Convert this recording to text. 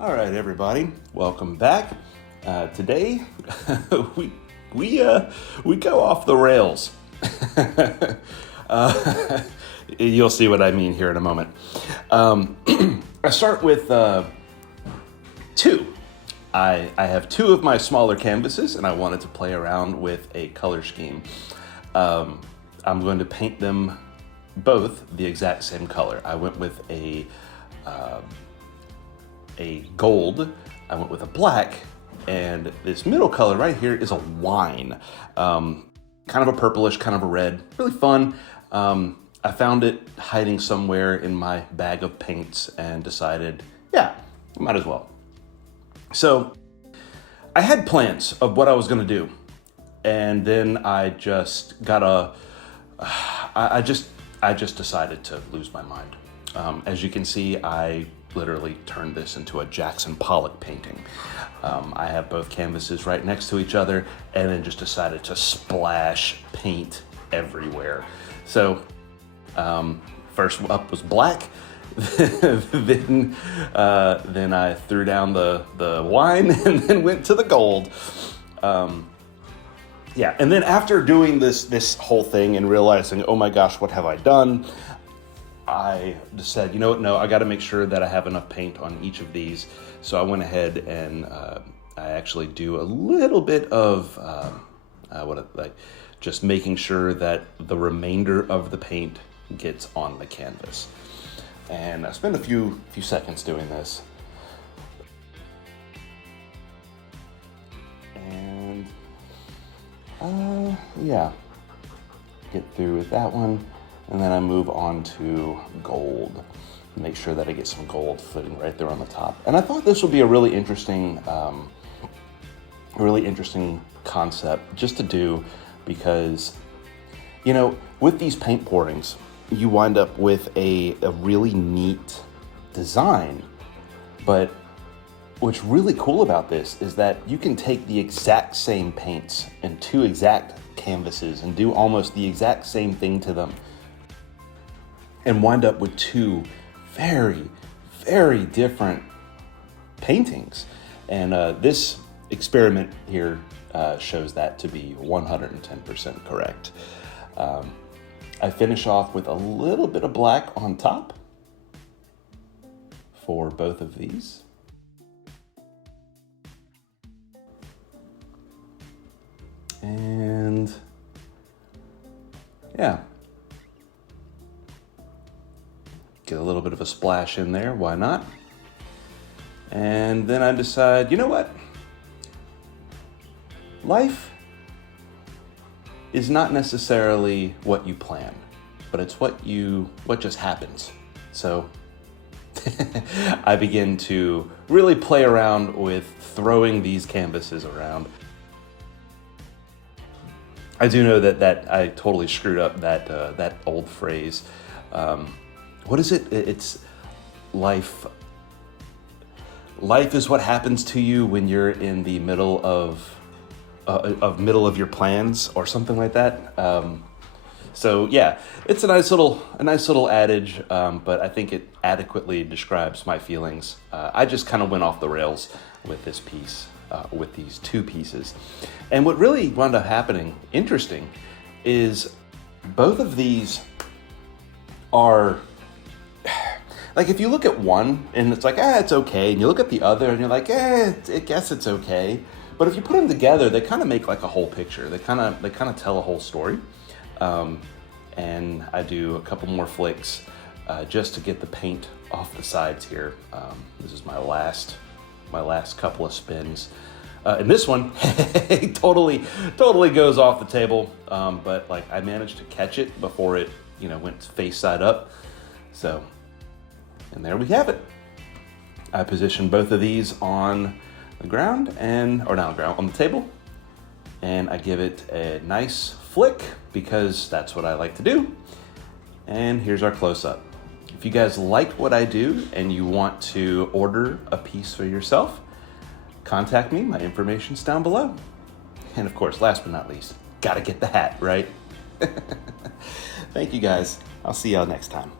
All right, everybody, welcome back. Today, we go off the rails. You'll see what I mean here in a moment. I start with two. I have two of my smaller canvases, and I wanted to play around with a color scheme. I'm going to paint them both the exact same color. I went with a gold, I went with a black, and this middle color right here is a wine. Kind of a purplish, kind of a red, really fun. I found it hiding somewhere in my bag of paints and decided, yeah, might as well. So I had plans of what I was gonna do. And then I just I just decided to lose my mind. As you can see, I literally turned this into a Jackson Pollock painting. I have both canvases right next to each other and then just decided to splash paint everywhere. So first up was black, then I threw down the wine and then went to the gold. Yeah, and then after doing this whole thing and realizing, oh my gosh, what have I done? I just said, you know what, no, I got to make sure that I have enough paint on each of these. So I went ahead and I actually do a little bit of just making sure that the remainder of the paint gets on the canvas. And I spent a few seconds doing this. And yeah, get through with that one. And then I move on to gold. Make sure that I get some gold footing right there on the top. And I thought this would be a really interesting concept just to do because, you know, with these paint pourings, you wind up with a really neat design. But what's really cool about this is that you can take the exact same paints and two exact canvases and do almost the exact same thing to them and wind up with two very, very different paintings. And this experiment here shows that to be 110% correct. I finish off with a little bit of black on top for both of these. And yeah. Get a little bit of a splash in there, why not? And then I decide, you know what? Life is not necessarily what you plan, but it's what just happens. So I begin to really play around with throwing these canvases around. I do know that I totally screwed up that old phrase. What is it? It's life. Life is what happens to you when you're in the middle of your plans, or something like that. So yeah, it's a nice little adage, but I think it adequately describes my feelings. I just kind of went off the rails with this piece, with these two pieces, and what really wound up happening, interesting, is both of these are. Like if you look at one and it's like, it's okay. And you look at the other and you're like, I guess it's okay. But if you put them together, they kind of make like a whole picture. They kind of tell a whole story. And I do a couple more flicks just to get the paint off the sides here. This is my last couple of spins. And this one totally goes off the table. But like I managed to catch it before it, went face side up. So. And there we have it. I position both of these on the ground on the table, and I give it a nice flick because that's what I like to do. And here's our close-up. If you guys like what I do and you want to order a piece for yourself, contact me. My information's down below. And of course, last but not least, gotta get the hat, right? Thank you guys. I'll see y'all next time.